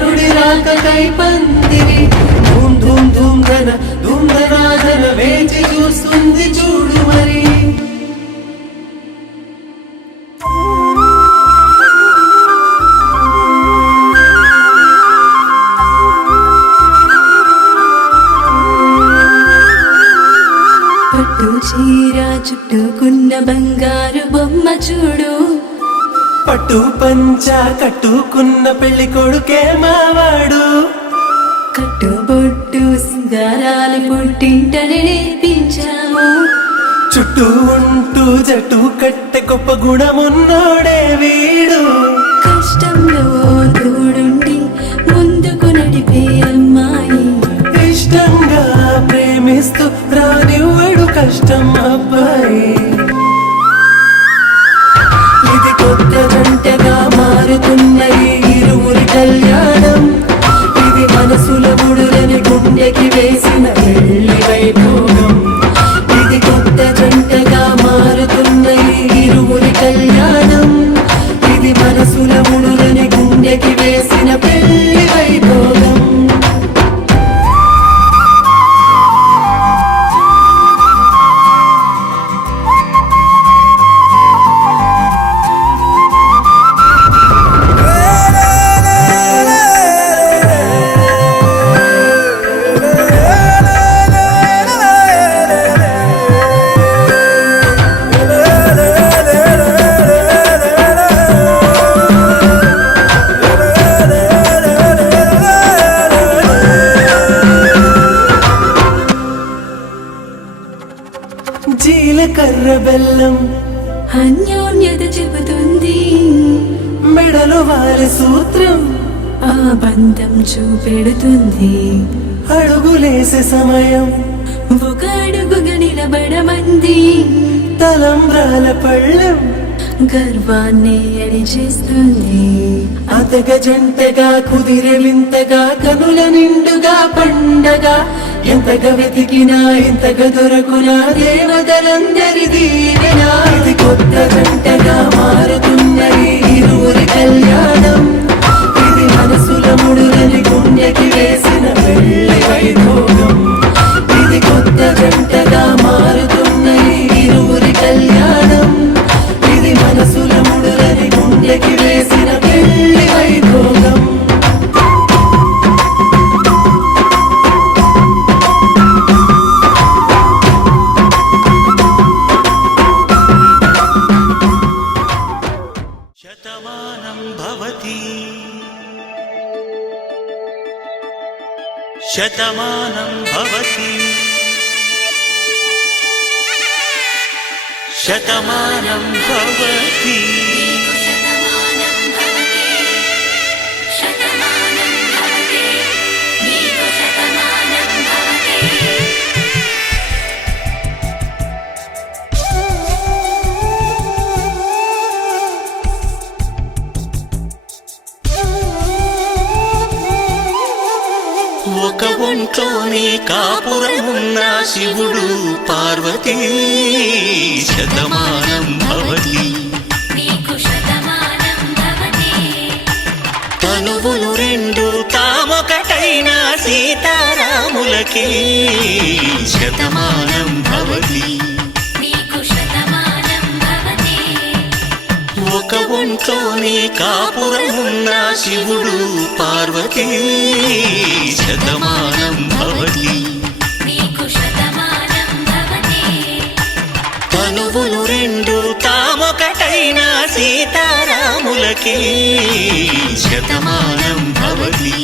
వరుడి రాకకై పందిరి ధూమ్ ధూమ్ ధూమ్ ధన ధూమ్ ధనాధన వేచి చూస్తుంది చూడు మరి. పట్టు చీర చుట్టుకున్న బంగారు బొమ్మ చూడు, పట్టు పంచ కట్టుకున్న పెళ్లి కొడుకే మావాడు. కట్టుబొట్టు సింగారాలు పుట్టింటని నేర్పించాము. చుట్టూ ఉంటూ జట్టు కట్టె గొప్ప గుణమున్నోడే వీడు. కష్టంలో తోడుండి ముందుకు నడిపే అమ్మాయి, ఇష్టంగా ప్రేమిస్తూ రానివ్వడు కష్టం అబ్బాయి. ఇది కొత్త జంటగా మారుతున్న ఈ ఇరువురి కళ్యాణం. ఇది మనసుల ముడులని గుండెకి వేసిన పెళ్లి వైభోగం. ఇది కొత్త జంటగా మారుతున్న ఈ ఇరువురి కళ్యాణం. ఇది మనసుల ముడులని గుండెకి వేసిన పెళ్లి వైభోగం. జీలకర్ర బెల్లం అన్యోన్యత చెబుతుంది. మెడలో వారి సూత్రం ఆ బంధం చూపెడుతుంది. అడుగులేసే సమయం ఒక అడుగుగా నిలబడమంది. తలంబ్రాల పళ్ళెం గర్వాన్ని అణిచేస్తుంది. అతగ జంటగా కుదిరే వింతగా కనుల నిండుగా పండగా. ఎంతగా వెతికినా ఇంతగా దొరకునా దేవతలందరి దీవెన. ఇది కొత్త జంటగా మారుతున్న ఈ ఇరువురి కళ్యాణం. ఇది మనసుల ముడులని గుండెకి వేసిన పెళ్లి వైభోగం. ఇది కొత్త జంటగా మారుతున్న ఈ ఇరువురి కళ్యాణం. ఇది మనసుల ముడులని గుండెకి వేసిన పెళ్లి వైభోగం. శతమానం భవతి శతమానం భవతి శతమానం భవతి. ఒక ఒంట్లోనే కాపురమున్న శివుడు పార్వతీ శతమానం భవతి. తనువులు రెండు తామొకటైన సీతారాములకి శతమానం భవతి. ఒక ఒంట్లోనే కాపురమున్న శివుడు పార్వతీ శతమానం భవతి. తనువులు రెండు తామొకటైన సీతారాములకి శతమానం భవతి.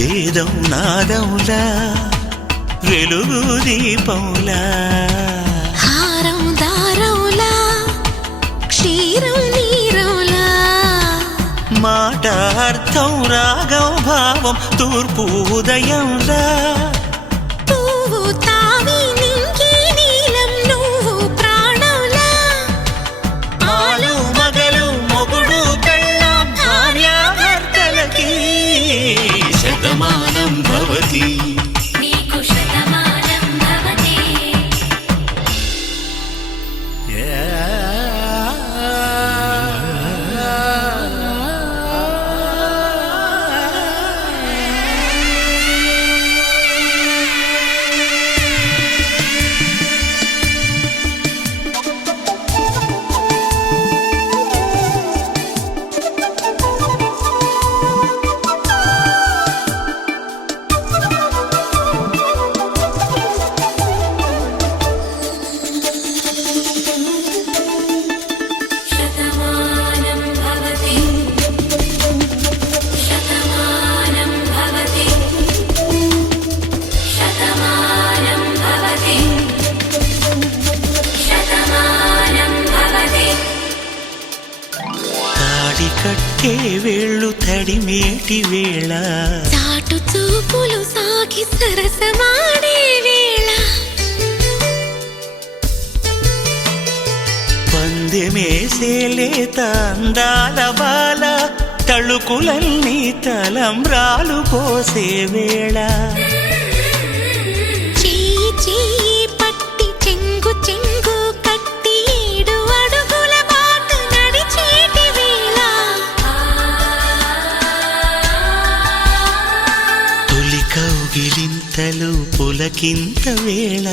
వేదం నాదములా వెలుగు దీపములా అర్థం రాగం భావం తూర్పు ఉదయంలా పువ్వు తావి నింగి నీలం నువ్వు ప్రాణంలా ఆలు మగలు మొగుడు పెళ్ళాం భార్యాభర్తలకి శతమానం భవతి నీకు శతమానం భవతి శతమానం భవతి శతమానం భవతి శతమానం భవతి శతమానం భవతి తాడి కట్టే వేళ్ళు తడిమేటి వేళ చాటు చూపులు సాగి సరసమాడే వేళ పందెమేసే లేత అందాల బాల తళుకులన్నీ తలంబ్రాలు పోసే వేళ చెయ్యి చెయ్యి పట్టి చెంగు చెంగు కట్టి 7 అడుగుల బాట నడిచేటి వేళ తొలి కౌగిలింతలు పులకింత వేళ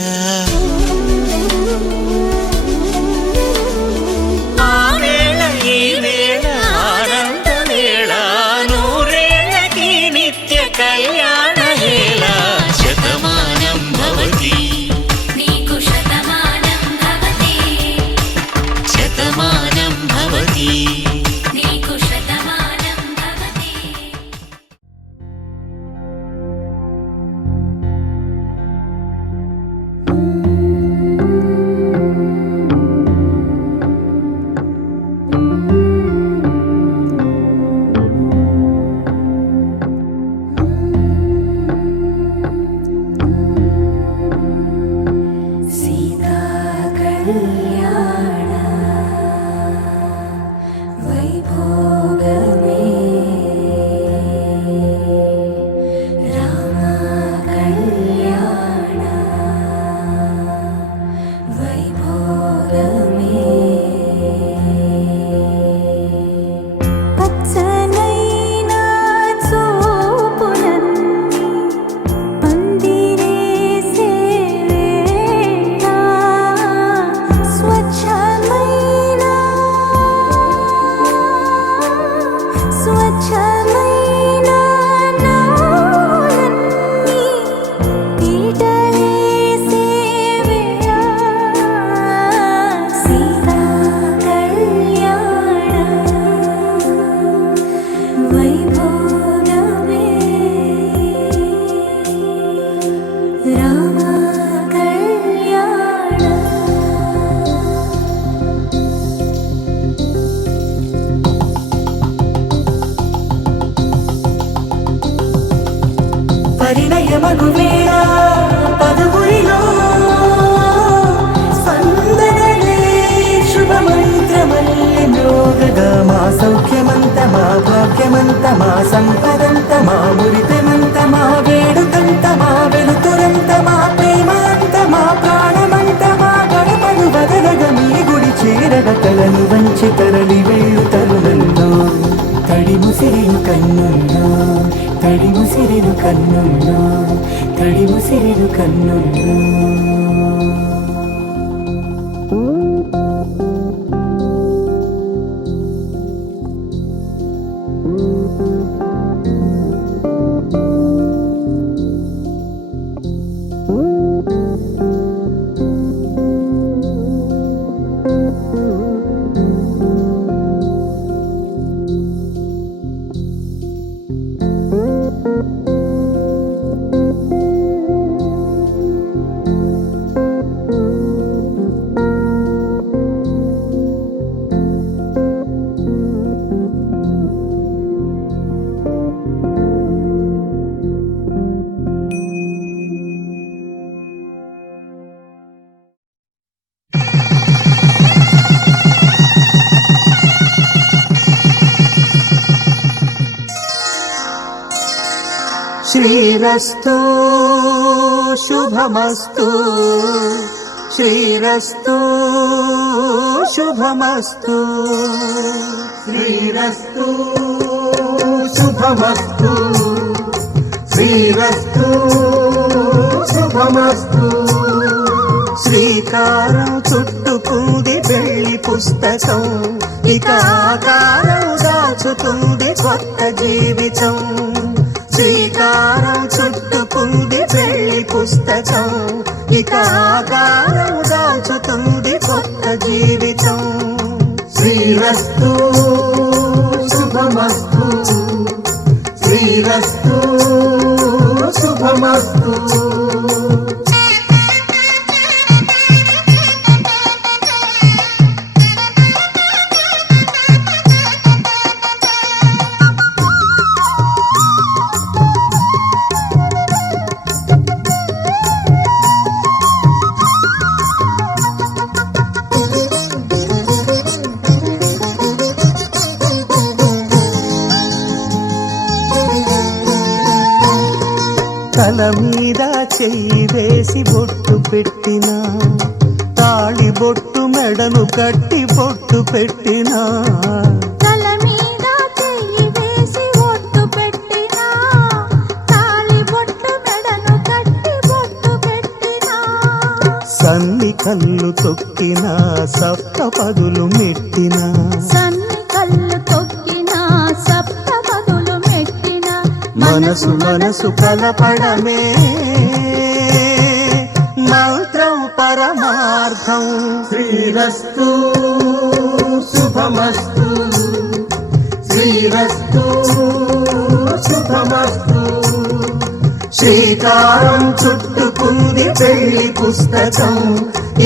ఆ వేళ ఈ వేళ ఆనంద వేళ నూరేళ్ళకి నిత్య కళ్యాణ వేళ శతమానం భవతి నీకు శతమానం భవతి శతమానం భవతి నీకు శతమానం భవతి సీతా కళ్యాణ వైభోగమే రామ కళ్యాణ వైభోగమే పచ్చనైనా చూపులన్నీ పందిరేసే వేళ స్వచ్ఛమైన నాలన్నీ పీటలేసే వేళ సీతా కళ్యాణ వైభోగమే రామ కళ్యాణ పరిణయమగు వేళ పదవురిలో స్పందనలే శుభమంత్రమల్లి మ్రోగగా మా సౌఖ్యమంత మా భాగ్యమంత మా సంపదంత మా మురితమంత మా వేడుకంత మా వెలుతురంత మా ప్రేమంత మా ప్రాణమంత మా గడపను వదలగ మీ గుడి చేరగ తలను వంచి తరలి వెళ్ళు తరుణంలో తడి ముసిరిను కన్నుల్లో తడి ముసిరిను కన్నుల్లో తడి ముసిరిను కన్నుల్లో శ్రీరస్తు శుభమస్తు శ్రీరస్తు శుభమస్తు శ్రీరస్తు శుభమస్తు శ్రీరస్తు శుభమస్తు శ్రీకారం చుట్టుకుంది పెళ్లి పుస్తకం ఇక ఆకారం దాచుతుంది కొత్త జీవితం శ్రీకారం చుట్టుకుంది పెళ్లి పుస్తకం ఇక ఆకారం దాచుతుంది కొత్త జీవితం శ్రీరస్తు శుభమస్తు శ్రీరస్తు శుభమస్తు తల మీద చెయ్యి వేసి బొట్టు పెట్టినా తాళి బొట్టు మెడను కట్టి బొట్టు పెట్టినా తల మీద చెయ్యి వేసి ఒట్టు పెట్టినా తాళి బొట్టు మెడను కట్టి బొట్టు పెట్టినా సన్ని కళ్ళు తొక్కినా సప్త పదులు మెట్టినా సన్ని కళ్ళు తొక్కినా సప్త పదులు మెట్టినా మనసు మనసు కలపడమే మంత్రం పరమార్థం శ్రీరస్తు శుభమస్తు శ్రీరస్తు శుభమస్తు శ్రీకారం చుట్టుకుంది పెళ్లి పుస్తకం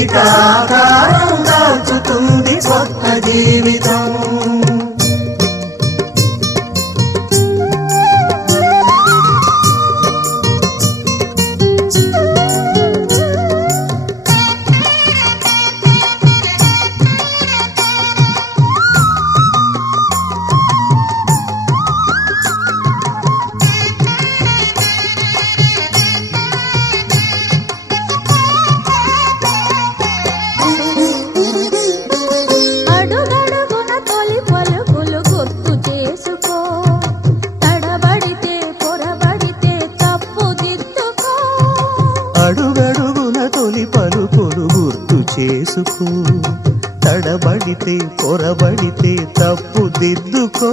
ఇక ఆకారం దాచుతుంది కొత్త జీవితం అడుగడుగున తొలి పలుకులు గుర్తు చేసుకో తడబడితే పొరబడితే తప్పు దిద్దుకో అడుగడుగున తొలి పలుకులు గుర్తు చేసుకో తడబడితే పొరబడితే తప్పు దిద్దుకో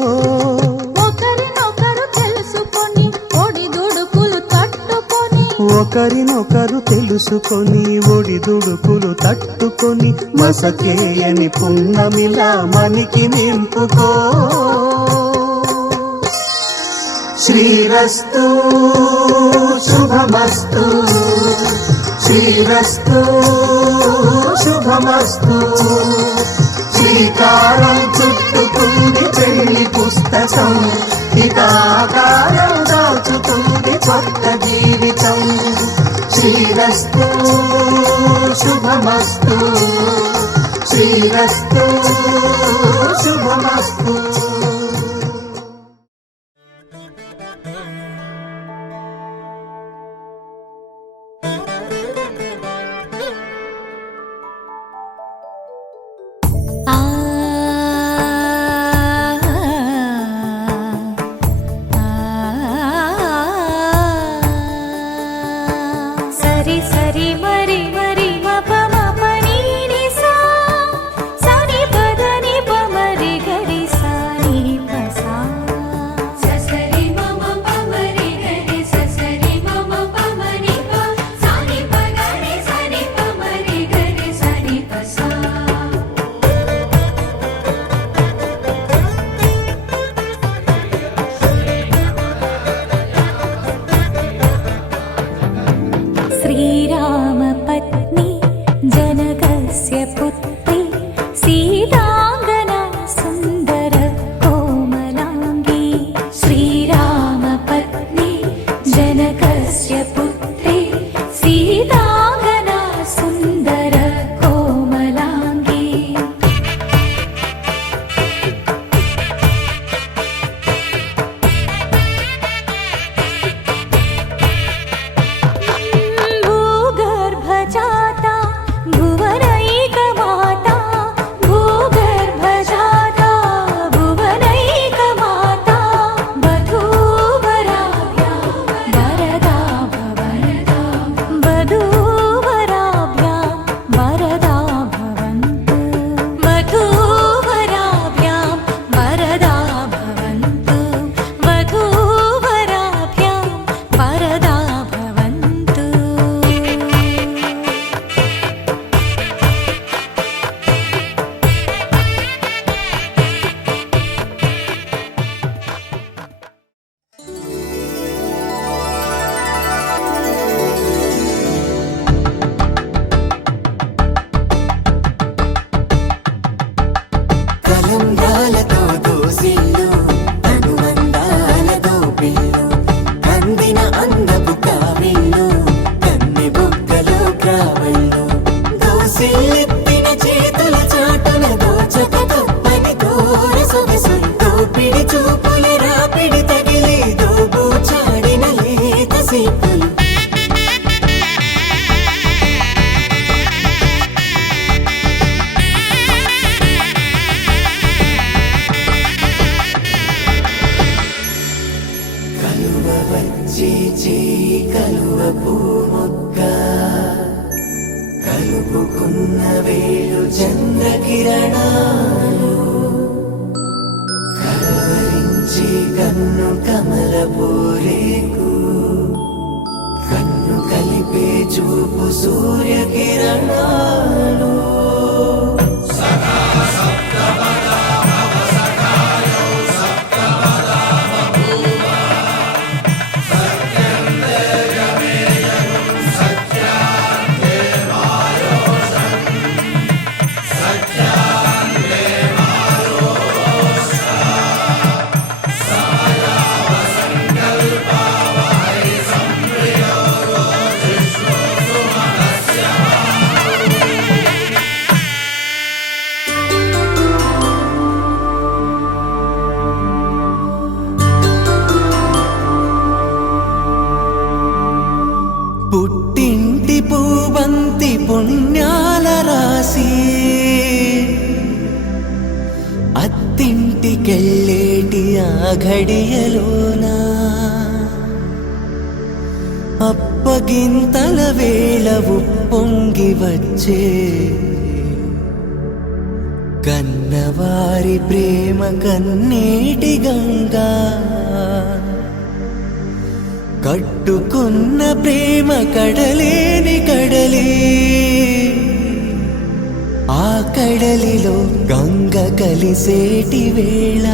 ఒకరినొకరు తెలుసుకొని ఒడిదుడుకులు తట్టుకొని ఒకరినొకరు తెలుసుకొని ఒడిదుడుకులు తట్టుకొని మసకేయని పున్నమిలా మనికి నింపుకో శ్రీరస్తు శుభమస్తు శ్రీరస్తు శుభమస్తు శ్రీకారం చుట్టుకుంది పెళ్లి పుస్తకం ఇక ఆకారం దాచుతుంది కొత్త జీవితం శ్రీరస్తు శుభమస్తు శ్రీరస్తు శుభమస్తు సరి సరి మరి మరి మప మప నీ ని సా సని పద ని ప మరి గరి సా ని ప సా ససరి మమ పమరి గరి ససరి మమ పమరి ప సాని పగరి సని పమరి గరి సని పసా శ్రీరామ పత్ని జనకస్య పుత్రి సీతాంగనా సుందర కోమలాంగి శ్రీరామ పత్ని జనకస్య పుత్రి సీతాంగనా సుందర కోమలాంగి చంద్రకిరణాలు కలవరించి కన్ను కమలపూరేకు కన్ను కలిపే చూపు సూర్యకిరణాలు పుట్టింటి పూబంతి పుణ్యాల రాసి అత్తింటికెళ్ళేటి ఆ ఘడియలోనా అప్పగింతల వేళ ఉప్పొంగి వచ్చే కన్నవారి ప్రేమ కన్నీటి గంగా కట్టుకున్న ప్రేమ కడలేని కడలి ఆ కడలిలో గంగ కలిసేటి వేళ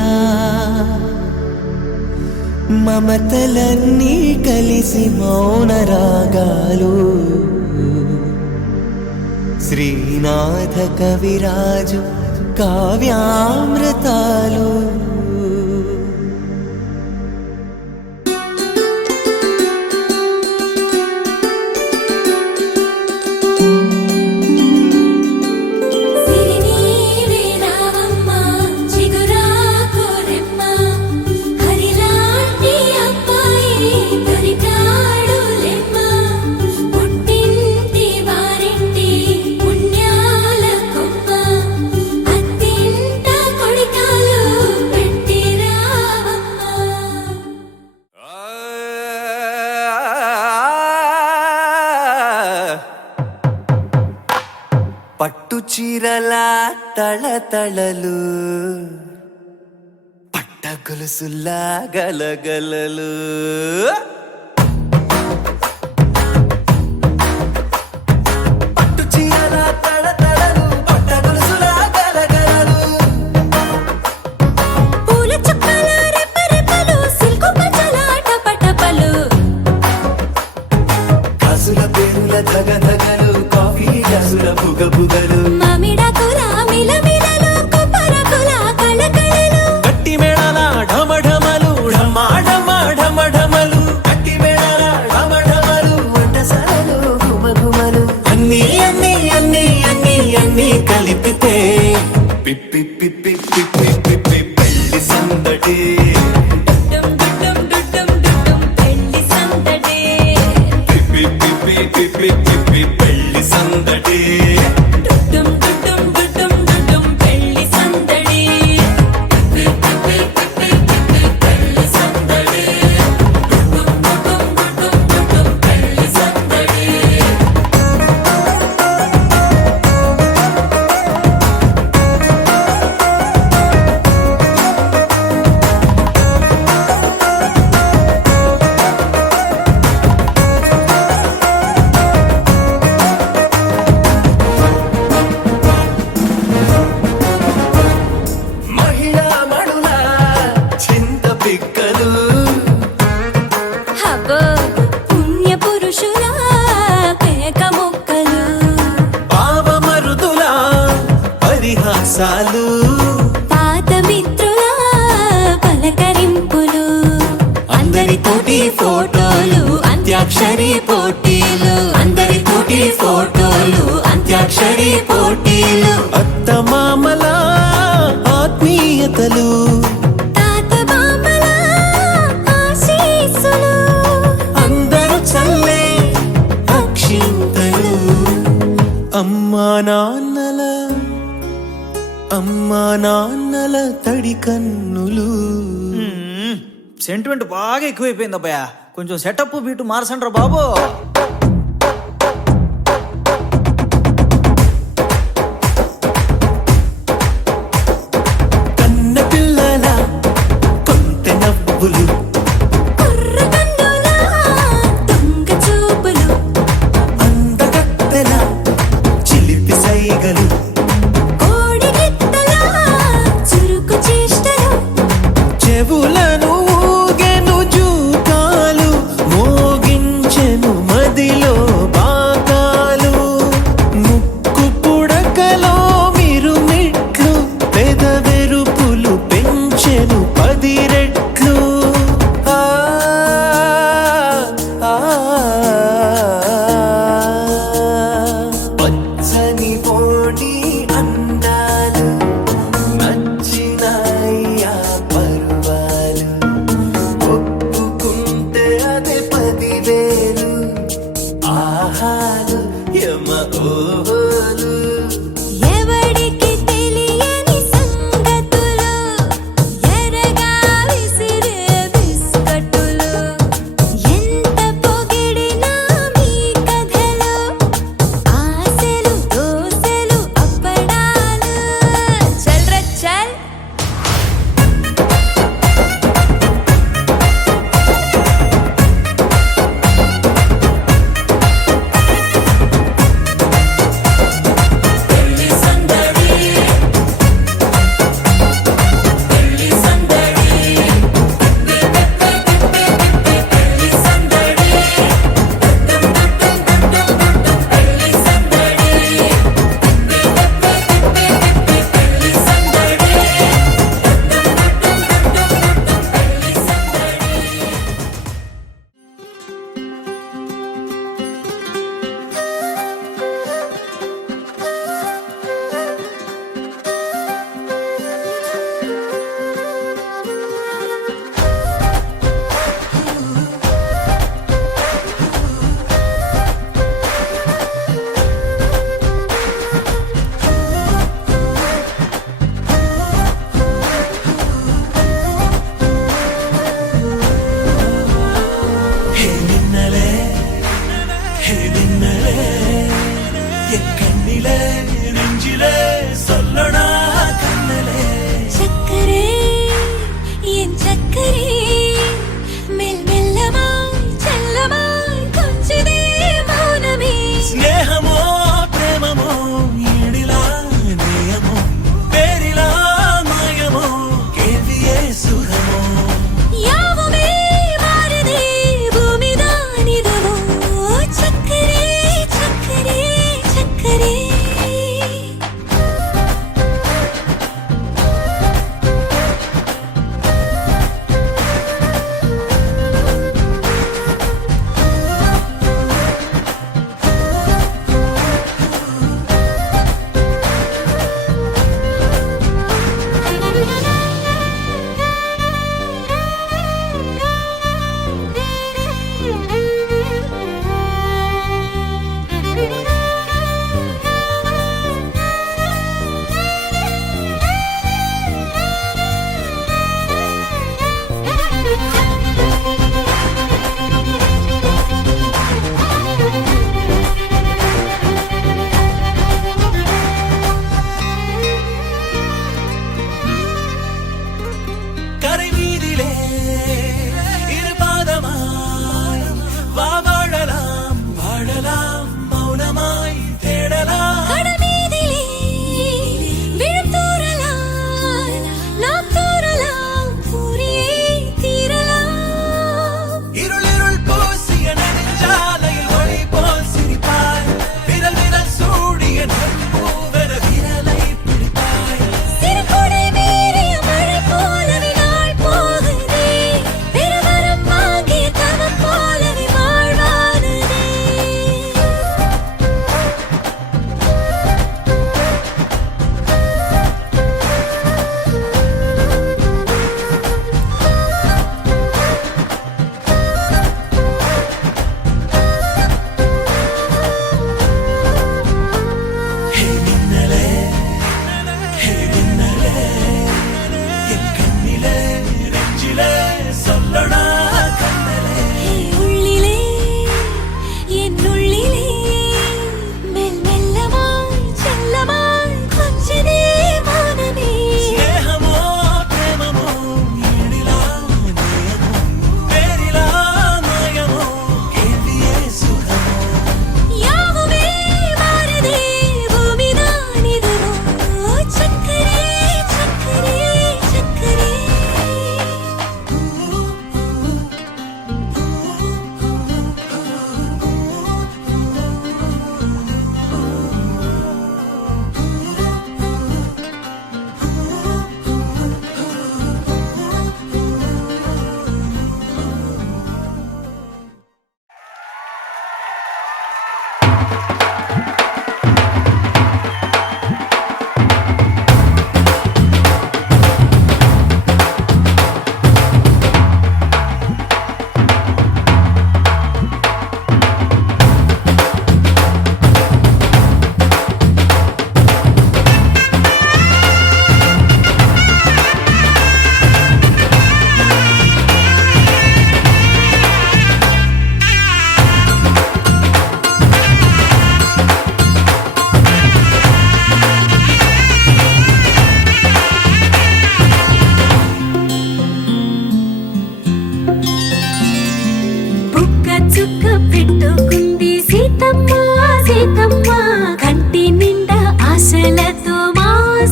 మమతలన్నీ కలిసి మౌన రాగాలు శ్రీనాథ కవిరాజు కావ్యామృతాలు సిరినీవే రావమ్మ చిగురాకు రెమ్మ హరిలాంటి అబ్బాయి దొరికాడు లెమ్మ పుట్టింటి వారింటి పుణ్యాల కొమ్మ అత్తింట కొడికాలు పెట్టి రావమ్మ పట్టు చీరల తళతళలు పట్ట గొలుసుల్లా గలగలలు పట్టు చీరల తళతళలు పట్ట గొలుసుల్లా గలగలలు పూల చుక్కల రెప్పరెప్పలు సిల్కు పచ్చల టపటపలు కాసుల పేరుల ధగధగలు కాఫీ గ్లాసుల బుగబుగలు మామిడాకుల మిలమిలలు కొబ్బరకుల కళకళలు గట్టి మేళాల ఢమఢమలు ఢమాఢమఢమఢమలు గట్టి మేళాల ఢమఢమలు వంటసాలలు గుమగుమలు అన్నీ అన్నీ అన్నీ అన్నీ అన్నీ కలిపితే పిప్పి పిప్పి పిప్పి పిప్పి పెళ్లి సందడి డుమ్ డుమ్ డుమ్ డుమ్ పెళ్లి సందడి పిప్పి పిప్పి పిప్పి పిప్పి పెళ్లి సందడి డుమ్ డుమ్ డుమ్ డుమ్ పెళ్లి సందడి పిప్పి పిప్పి పిప్పి పెళ్లి సందడి డుమ్ డుమ్ డుమ్ పెళ్లి సందడి మహిళా మడుల చింత పిక్కలు హబో పుణ్య పురుషుల కేక మొక్కలు పావమరుదుల పరిహాసాలు పాత మిత్రుల పలకరింపులు అందరితోటి ఫోటోలు అంత్యాక్షరి పోటీలు అందరితోటి ఫోటోలు అంత్యాక్షరి పోటీలు అత్తమామల ఆత్మీయతలు తాత బామ్మల ఆశీస్సులు అందరూ చల్లే అక్షింతలు అమ్మా నాన్నల తడి కన్నులు సెంటిమెంట్ బాగా ఎక్కువైపోయింది అబ్బాయ కొంచెం సెటప్ బీటు మార్చండ్రా బాబు నీ అందాలు నచ్చినాయ్యా పరువాలు ఒప్పుకుంటే అదే 10,000 ఆహాలు యమ ఓహోలు ఎవడికి తెలియని సంగతులు ఎరగా విసిరే బిస్కట్టులు ఎంత పొగిడినా మీ కథలు ఆశలు దోశలు అప్పడాలు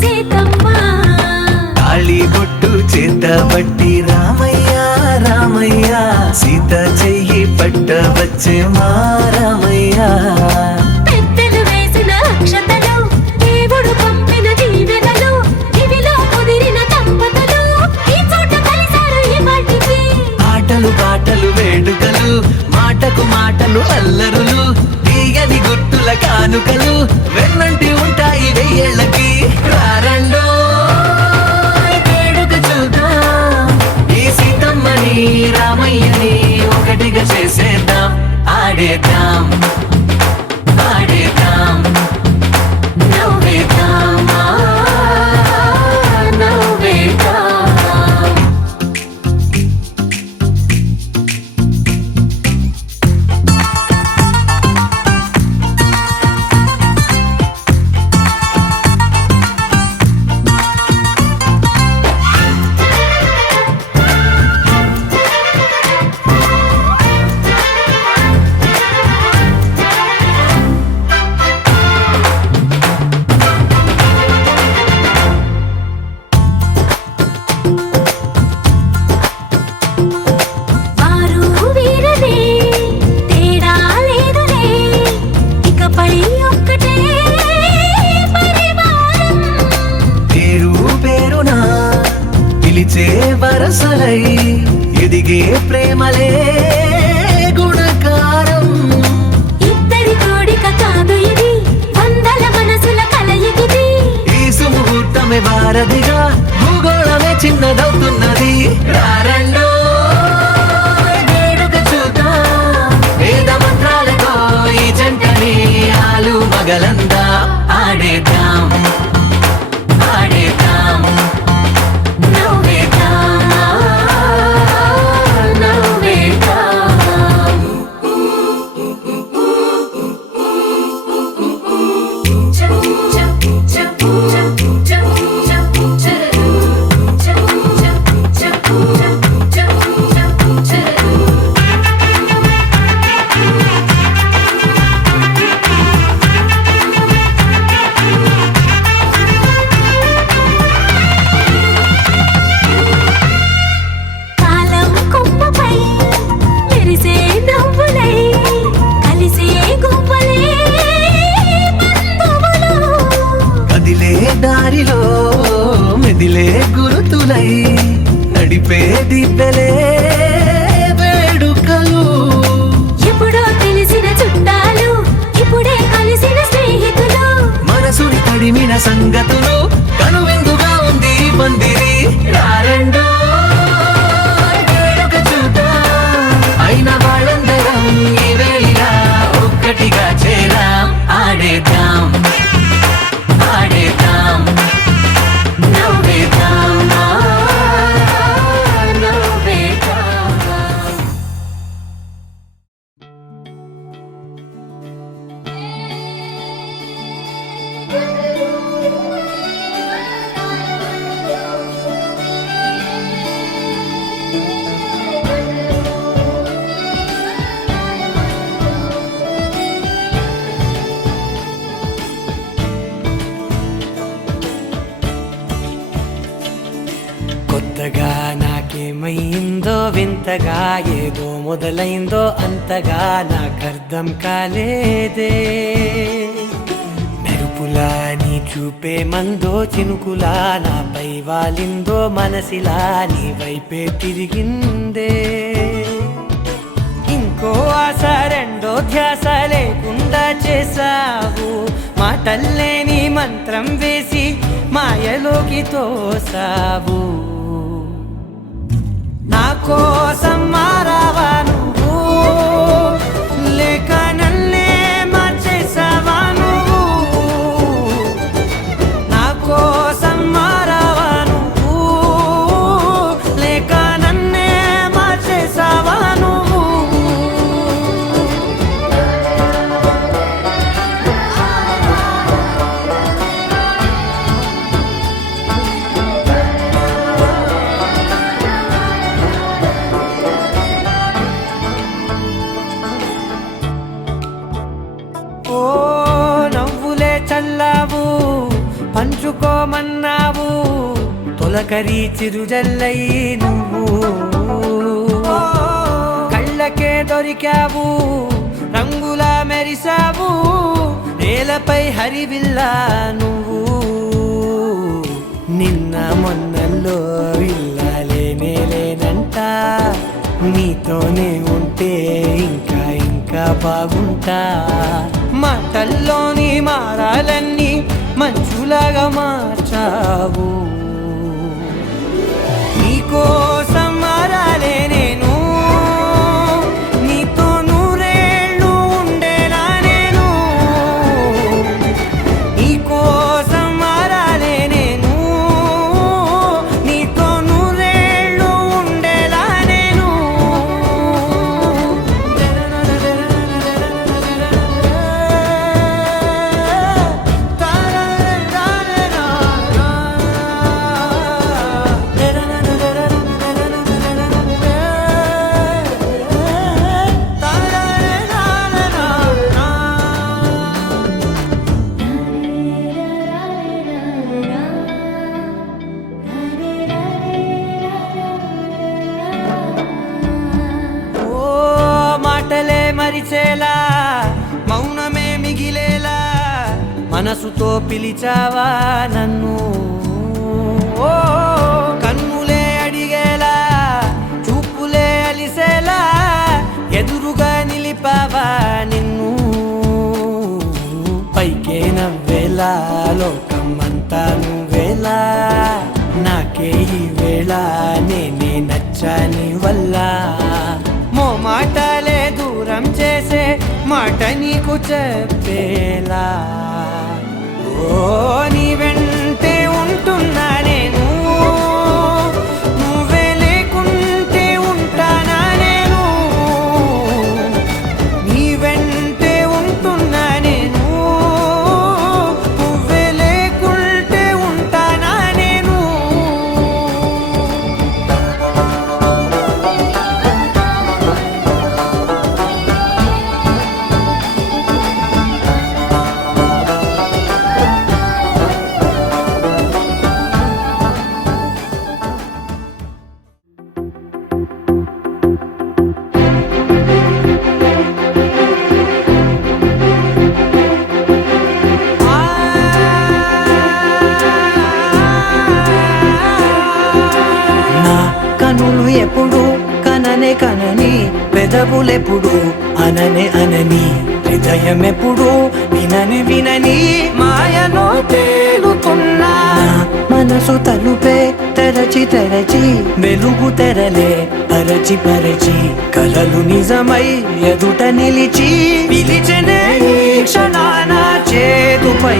సీతమ్మ తాళి బొట్టు చేతబట్టి రామయ్య రామయ్య సీత చెయ్యి పట్ట వచ్చే మా రామయ్య పెద్దలు వేసిన అక్షతలు దేవుడు పంపిన దీవెనలు ఇవిలో కుదిరిన దంపతులు ఈ చోట కలిసారు ఈ వాటికి ఆటలు పాటలు వేడుకలు మాటకు మాటలు అల్లరులు తీయని గుట్టుల కానుకలు వెన్నంటి ఉంటాయి వెయ్యేళ్ళకి రారండో వేడుక చూద్దాం ఈ సీతమ్మని రామయ్యని ఒకటిగా చేసేద్దాం ఆడేద్దాం ఆడేద్దాం నవ్వేద్దాం నవ్వేద్దాం వారు వీరలే తేడా లేదులే ఇకపై ఒక్కటే పరివారం పేరు పేరునా పిలిచే వరసలై ఎదిగే ప్రేమలే గుణకారం ఇద్దరి కోడిక కాదు ఇది వందల మనసుల కలయికిది ఈ సుముహూర్తమే వారధిగా భూగోళమే చిన్నదవుతున్నది రారండో వేడుక చూద్దాం వేద మంత్రాలతో ఈ జంటని ఆలు మగలందా ఆడేద్దాం ఆడేద్దాం నవ్వేద్దాం నవ్వేద్దాం కాలం కొమ్మపై మెరిసే నవ్వులై కలిసే గువ్వలే బంధువులు కదిలే దారిలో మెదిలే గురుతులై నడిపే దివ్వెలే వేడుకలు ఎప్పుడో తెలిసిన చుట్టాలు ఇప్పుడే కలిసిన స్నేహితులు మనసుని తడిమిన సంగతులు కనువిందుగా ఉంది ఈ పందిరి రారండో వేడుక చూద్దాం అయిన వాళ్ళందరం ఈ వేళ ఒక్కటిగా చేరాం ఆడేద్దాం ఆడేద్దాం నవ్వేద్దాం నవ్వేద్దాం కొత్తగా నాకేమైందో వింతగా ఏదో మొదలైందో అంతగా నాకర్థం కాలేదే మెరుపులా నీ చూపే మందో చినుకులా నాపై వాలిందో మనసిలా నీ వైపే తిరిగిందే ఇంకో ఆశ రెండో ధ్యాస లేకుండా చేసావు మాటల్లేని మంత్రం వేసి మాయలోకి తోసావు నా కోసం మారావా నువ్వు లేక నన్నే మార్చేసావా నువ్వు నా కోసం మారావా నువ్వు లేక నన్నే మార్చేసావా నువ్వు మన్నావు తొలకరి చిరుజల్లై నువ్వు కళ్ళకే దొరికావు రంగులా మెరిసావు నేలపై హరివిల్లా నువ్వు నిన్న మొన్నల్లో ఇల్లాలేనే లేనంట నీతోనే ఉంటే ఇంకా ఇంకా బాగుంటా మాటల్లోని మారాలన్నీ మంచులాగా మార్చావు నీకోసం మారాలే నేను నీతో నూరేళ్ళు ఉండేలా నేను నీకోసం మారాలే నేను నీతో నూరేళ్ళు ఉండేలా నేను ఓ మాటలే మరిచేలా మౌనమే మిగిలేలా మనసుతో పిలిచావా నన్ను ఓ కన్నులే అడిగేలా చూపులే అలిసేలా ఎదురుగా నిలిపావా నిన్ను పైకే నవ్వేలా లోకమంతా నువ్వేలా నాకే ఈ వేళ నేనే నచ్చాని వల్ల మాటలే దూరం చేసే మాట నీకు చెప్పేలా ఓ నీ వెంటే ఉంటున్నా నేను నువ్వే లేకుంటే ఉంటానా నేను నీ వెంటే ఉంటున్నా నేను నువ్వే లేకుంటే ఉంటానా నేను నా కనులు ఎప్పుడు కననే కనని పెదవులెప్పుడు అననే అనని హృదయం ఎప్పుడు వినని వినని మాయలో తేలుతున్నా మనసు తలుపే తెరచి తెరచి వెలుగు తెరలే పరచి పరచి కలలు నిజమై ఎదుట నిలిచి పిలిచెనే ఈ క్షణాన చేతుపై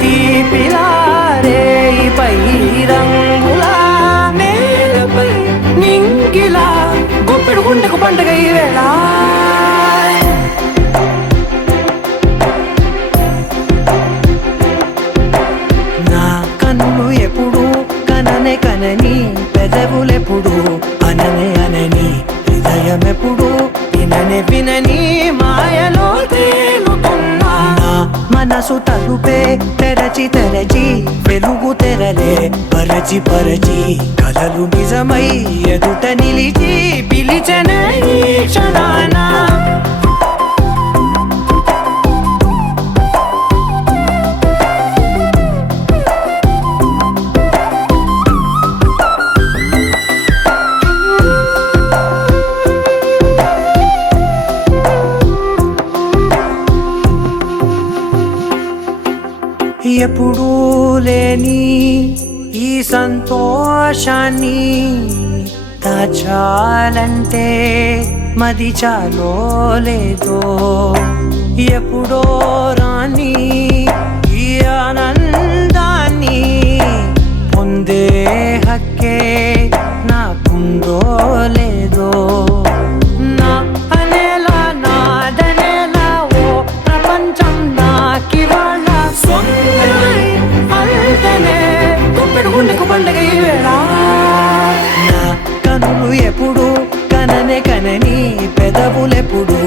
తీపిలారే పై రంగులా నేలపై నింగిలా గుప్పెడు గుండెకు పండగ ఈ వేళ నా కన్నులు ఎప్పుడు కననే కనని పెదవులెప్పుడు అననే అనని హృదయం ఎప్పుడు విననే వినని మాయలో తేలుతున్నా నా మనసు తలుపే తెరచి తెరచి వెలుగు తెరలే పరచి పరచి కలలు నిజమై ఎదుట నిలిచి పిలిచెనే ఈ క్షణాన ఎప్పుడూ లేని ఈ సంతోషాన్ని దాచాలంటే మది చాలో లేదో ఎప్పుడో రాని ఈ ఆనందాన్ని పొందే హక్కే నాకుందో లేదో నా అనేలా నాదనేలా ఓ ప్రపంచం నాకివాళ గుండెకు పండగ ఈ వేళ నా కనులు ఎప్పుడు కననే కనని పెదవులెప్పుడు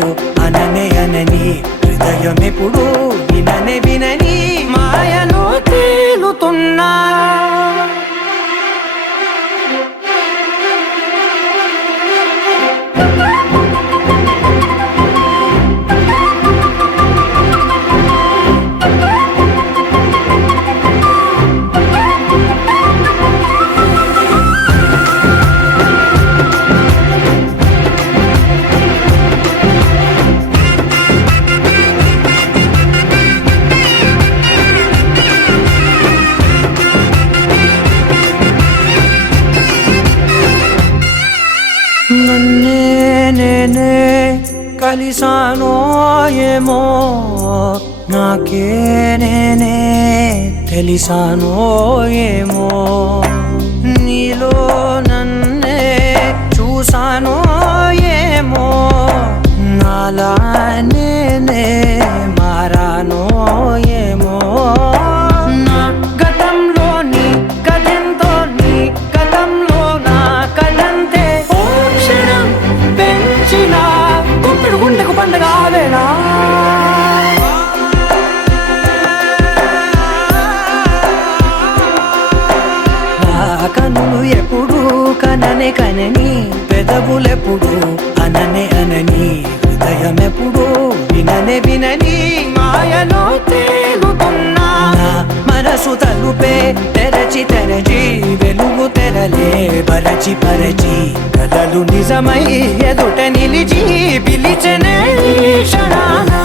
అననే అనని హృదయం ఎప్పుడు విననే వినని మాయలో తేలుతున్నా కలిసానో ఏమో నాకే నేనే తెలిసానో ఏమో నీలో నన్నే చూసానో ఏమో నాలా నేనే మారానో ఏమో నా గతంలోని కథంతో నీ గతంలో నా కథంతే ఓ క్షణం పెంచిన గుప్పెడు గుండెకు పండగ ఆవేనా కనులు ఎప్పుడు కననే కనని పెదవులెప్పుడు అననే అనని హృదయం ఎప్పుడు విననే వినని మాయలో తేలుతున్నా నా మనసు తలుపే తెరచి తెరచి వెలుగు తెరలే పరచి పరచి కథలు నిజమై ఎదుట నిలిచి పిలిచనే క్షణానా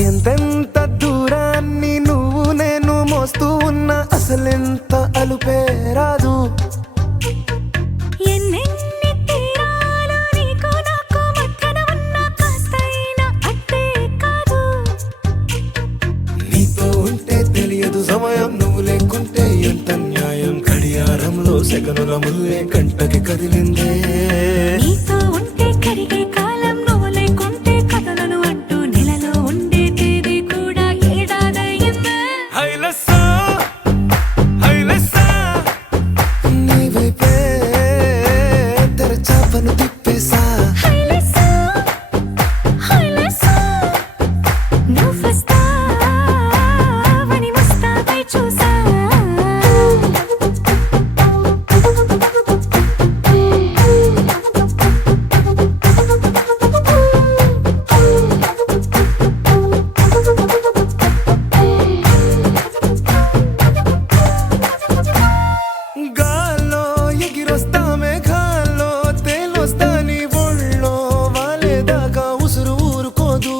ఎంతెంత దూరాన్ని నువ్వు నేను మోస్తూ ఉన్నా అసలెంత అలుపే రాదు ఎన్నెన్ని తీరాలు నీకు నాకు మధ్యన ఉన్న కాస్తైనా అట్టే కాదు నీతో ఉంటే తెలియదు సమయం నువ్వు లేకుంటే ఎంత న్యాయం గడియారంలో సెకనుల ముల్లే కంటకి కదిలిందే నీతో ఉంటే కరిగే కాలం నువ్వు లేకుంటే కథలను అంటూ నెలలో ఉండే తేదీ కూడా ఏడాదయ్యిందే హైలెస్సా హైలెస్సా నీ వైపే తెరచాపను తిప్పేసా హైలెస్సా హైలెస్సా నువ్వొస్తావని ముస్తాబై చూసా గాల్లో ఎగిరొస్తా మేఘాల్లో తేలొస్తా నీ ఒళ్ళో వాలేదాకా ఉసురు ఊరుకోదు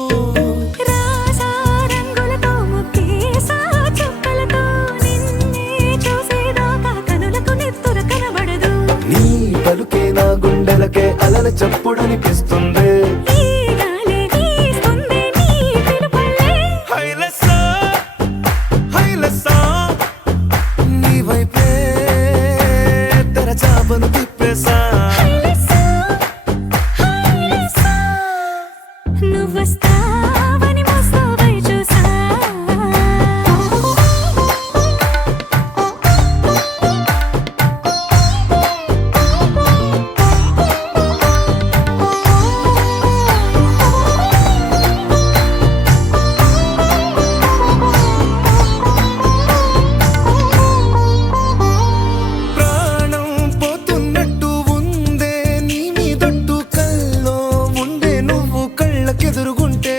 రాసా రంగులతో ముక్కేసా చుక్కలతో నిన్నే చూసేదాకా కనులకు నెత్తురు కనబడదు నీ పలుకే నా గుండెలకే అలల చప్పుడనిపిస్తుంది ఈ గాలి వీస్తుంది నీ పిలుపుల్లే హైలెస్సా హైలెస్సా నీ వైపే తెరచాపను తిప్పేసా హైలెస్సా హైలెస్సా నువ్వొస్తావని ముస్తాబై చూసా ప్రాణం పోతున్నట్టు ఉందే నీ మీదొట్టు కల్లో ఉండే నువ్వు కళ్ళకెదురుగుంటే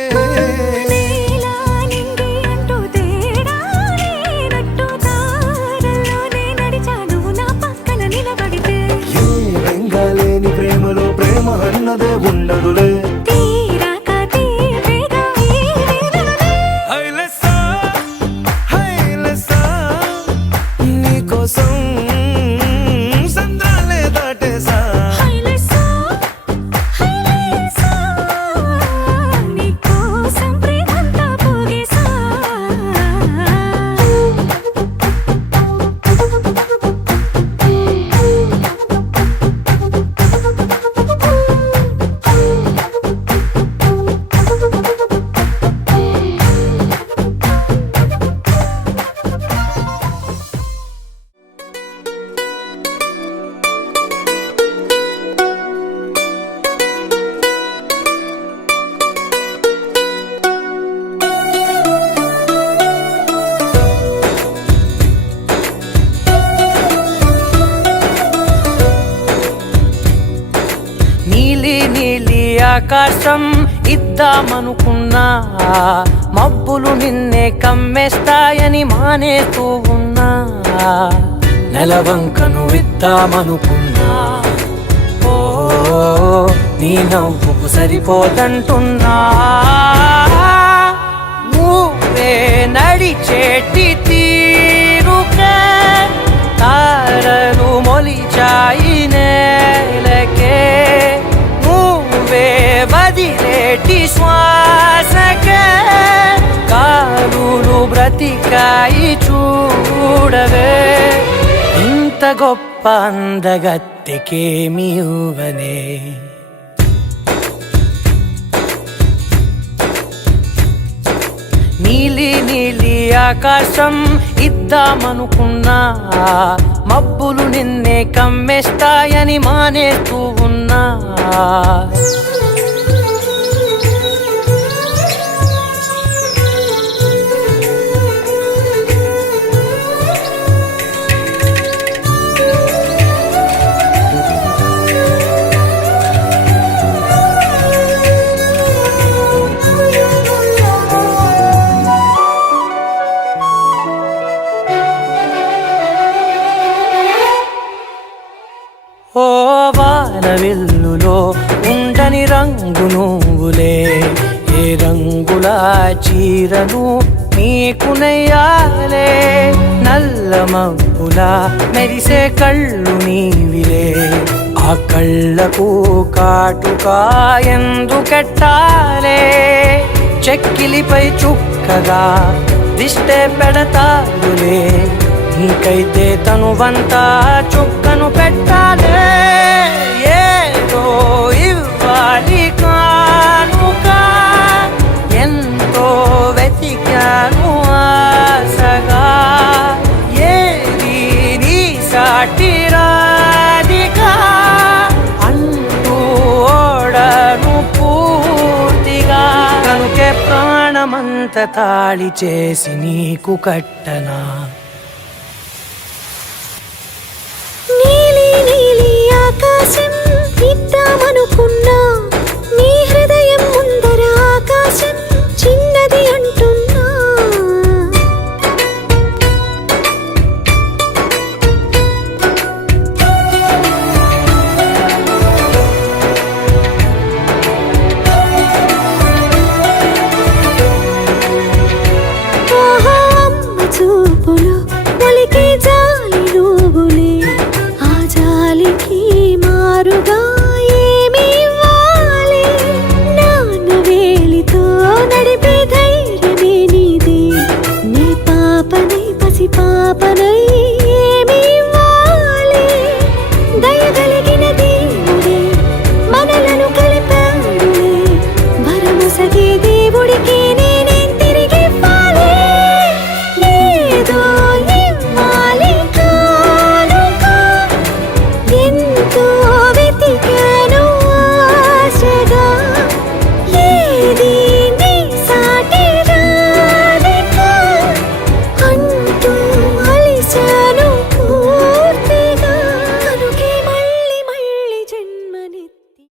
నీలా నింగి అంటూ తేడా లేనట్టు తారల్లోనే నడిచా నువ్వు నా పక్కన నిలబడితే ఏ వెంగాలేని ప్రేమలో ప్రేమ అన్నదే ఉండదులే తీరాక తీపేగా ఈ వేదనలే హైలెస్సా హైలెస్సా నీకోసం సంద్రాలే దాటేసా హైలెస్సా హైలెస్సా నీకోసం ప్రేమంతా పోగేసా నీలి నీలి ఆకాశం ఇద్దామనుకున్నా మబ్బులు నిన్నే కమ్మేస్తాయని మానేస్తూ ఉన్నా నెలవంకను విద్దామనుకున్నా ఓ నీ నవ్వుకు సరిపోదంటున్నా నువ్వే నడిచేటి తీరుకే తారలు మొలిచాయి నేలకే నువ్వే వదిలేటి శ్వాసకే కారులు బ్రతికాయి చూడవే ఇంత గొప్ప అందగత్తెకేమి ఇవ్వనే నీలి నీలి ఆకాశం ఇద్దామనుకున్నా మబ్బులు నిన్నే కమ్మేస్తాయని మానేస్తూ ఉన్నా ఓ వానవిల్లులో ఉండని రంగు నువ్వులే ఏ రంగుల చీరను నీకు నెయ్యాలే నల్ల మబ్బుల మెరిసే కళ్ళు నీవిలే ఆ కళ్ళకు కాటుకా ఎందుకెట్టాలే చెక్కిలిపై చుక్కగా దిష్టే పెడతాదులే నీకైతే తనువంతా చుక్కను పెట్టాలే ఏదో ఇవ్వాలి కానుక ఎంతో వెతికాను ఆశగా ఏది నీ సాటి రాధిక అంటూ ఓడను పూర్తిగా కనుకే ప్రాణమంత తాళి చేసి నీకు కట్టనా నీలి నీలి ఆకాశం ఇద్దామనుకున్నా నీ హృదయం ముందర ఆకాశం చిన్నది అంటున్నా ఓహో అమ్మ చూపులు ఒలికి జాలి నువ్వులే ఆ జాలికి మారుగా ఏమి ఇవ్వాలి నాన్న వేలితో నడిపే ధైర్యమే నీది నీ పాపనై పసి పాపనై ఏమి ఇవ్వాలి దయగలిగిన దేవుడే మనలను కలిపాడులే భరమసగే దేవుడికి నేనేం తిరిగి ఇవ్వాలి ఏదో ఇవ్వాలి కానుక ఎంతో వెతికాను ఆశగా ఏది నీ సాటి రాధిక అంటూ అలిశాను పూర్తిగా కనుకే మళ్ళీ మళ్ళీ జన్మనెత్తి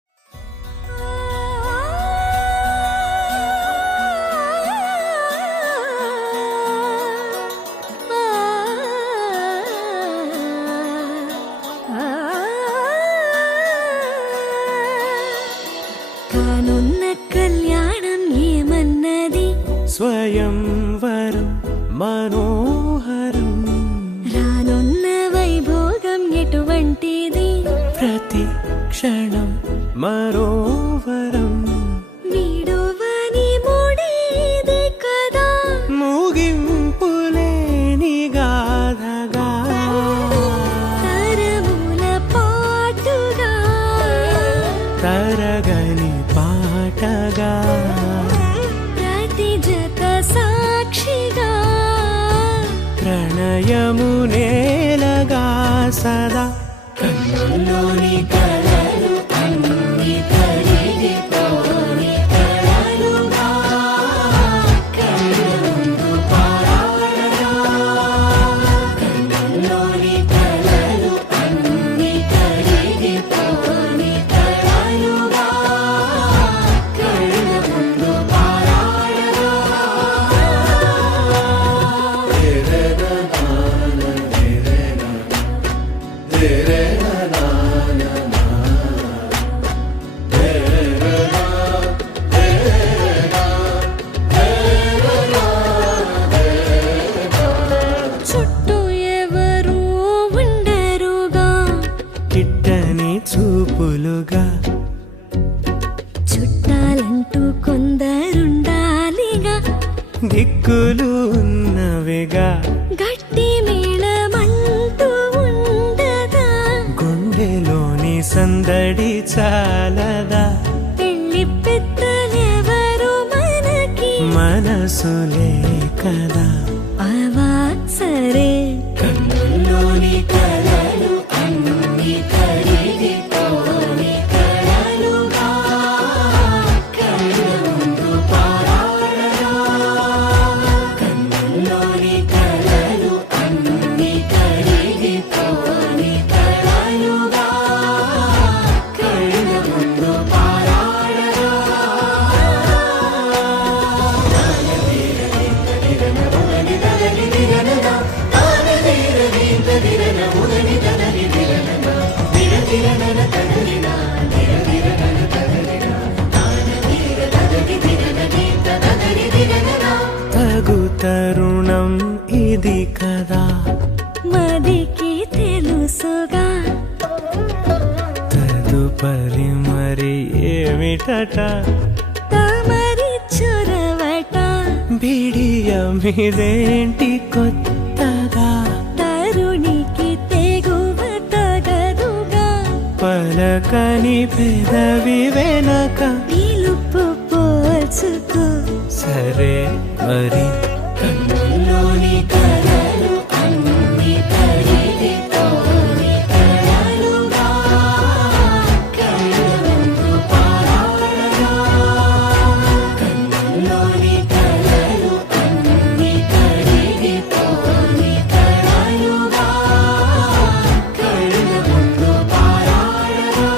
కానున్న కళ్యాణం ఏమన్నది స్వయంవరం మనోహరం రానున్న వైభోగం ఎటువంటిది ప్రతి క్షణం మరోవరం వీడోవని మూడేది కదా ముగింపులేని గాథగా తరముల పాటుగా తరగని పాటగా ప్రతి జత సాక్షిగా ప్రణయము నేలగా సదా కన్నుల్లోని కలలు అన్ని కరిగిపోని కలలుగా కళ్ళ ముందు పారాడగా కన్నుల్లోని కలలు అన్ని కరిగిపోని కలలుగా కళ్ళ ముందు పారాడగా అంటూ కొందరుండాలిగా, దిక్కులు ఉన్నవిగా, గట్టి మేళమంటూ ఉండదా, గుండెలోని సందడి చాలదా, పెళ్లి పెద్దలెవరు మనకి, మనసులే కదా అవా సరే. కన్నుల్లోని కలలు అన్ని కరిగిపోని కలలుగా, కళ్ళ ముందు పారాడరా. కన్నుల్లోని కలలు అన్ని కరిగిపోని కలలుగా, కళ్ళ ముందు పారాడరా. తగు తరుణం ఇది కదా, మదికి తెలుసుగా, తదుపరి మరి ఏమిటట, తమరి చొరవట, బిడియమిదేంటి కొత్తగా, తరుణికి తెగువ తగదుగా, పలకని పెదవి వెనక, పిలుపు పోల్చుకో. సరే మరి. కన్నుల్లోని కలలు అన్ని కరిగిపోని కలలుగా, కళ్ళ ముందు పారాడరా. కన్నుల్లోని కలలు అన్ని కరిగిపోని కలలుగా, కళ్ళ ముందు పారాడరా.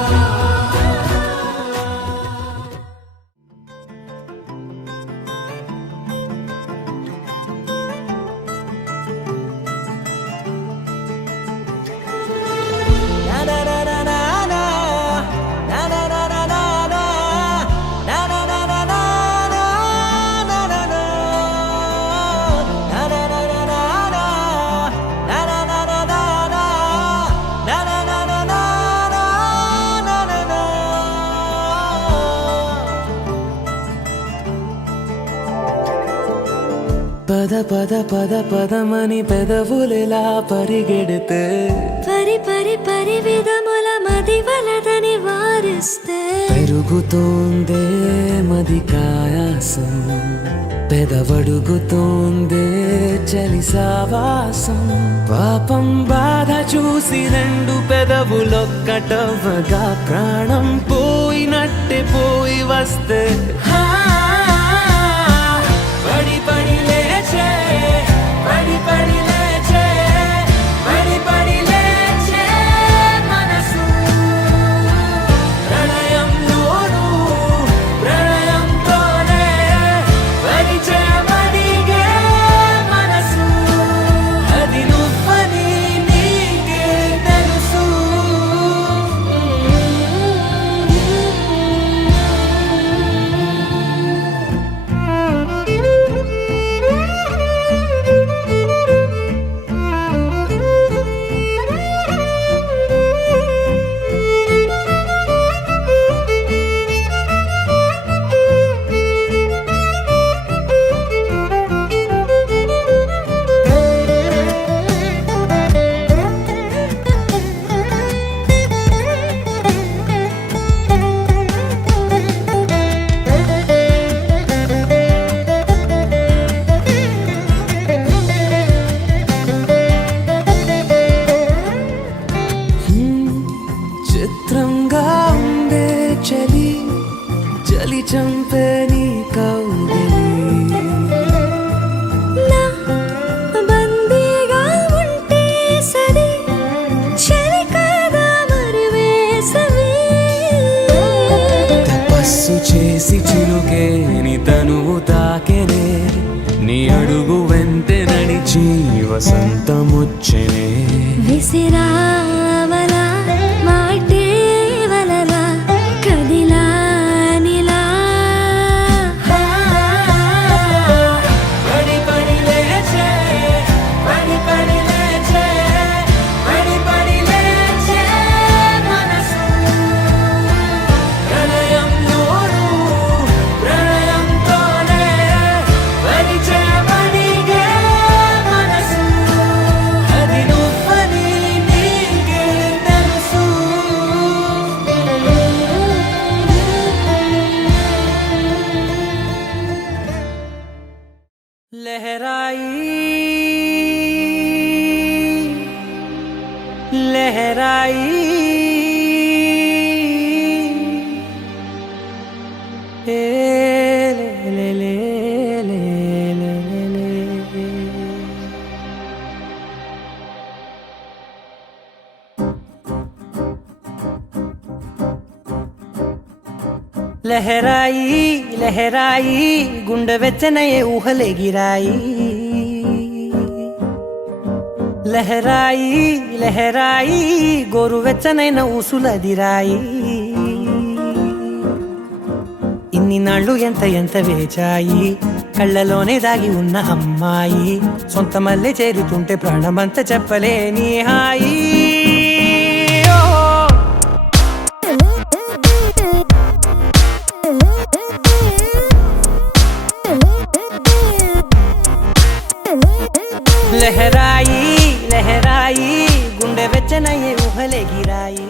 పద పద పద పదమని పెదవులెలా పరిగెడితే, పరి పరి పరి విధముల మది వలదని వారిస్తే, పెరుగుతోందే మది కాయాసం, పెదవడుగుతోందే చలి సావాసం. పాపం బాధ చూసి రెండు పెదవులొక్కటవ్వగా, ప్రాణం పోయినట్టే పోయి వస్తే, పడి పడి లేచే, పడి పడి లేచే, పడి పడి లేచే మనసు. ప్రణయంలోను ప్రణయంతోనే పరిచయమడిగే మనసు, అది నువ్వని నీకే తెలుసు. చిత్రంగా ఉందే చలి, చలి చంపే నీ కౌగిలి. నా బందీగా ఉంటే సరి, చలి కాదా మరి వేసవి. తపస్సు చేసి చిలుకేని తనువు తాకెనే, నీ అడుగు వెంటే నడిచి వసంతముచ్చెనే. విసిరావలా మాటే వలలా, కదిలా నిలా. పడి పడి లేచే, పడి పడి లేచే, పడి పడి లేచే మనసు. ప్రళయంలోను ఏ లే లే లే లే లే లే. లహరాయి లహరాయి గుండె వెచ్చనయే ఊహలెగిరాయి లహరాయి లహరాయి గోరు వెచ్చనైన ఊసులదిరాయి ఇన్ని నాళ్ళు ఎంత ఎంత వేచాయి కళ్ళలోనే దాగి ఉన్న అమ్మాయి సొంత మల్లె చేరుతుంటే ప్రాణమంతా చెప్పలేని హాయి లహరాయి లహరాయి గుండె వెచ్చనయ్యే ఊహలెగిరాయి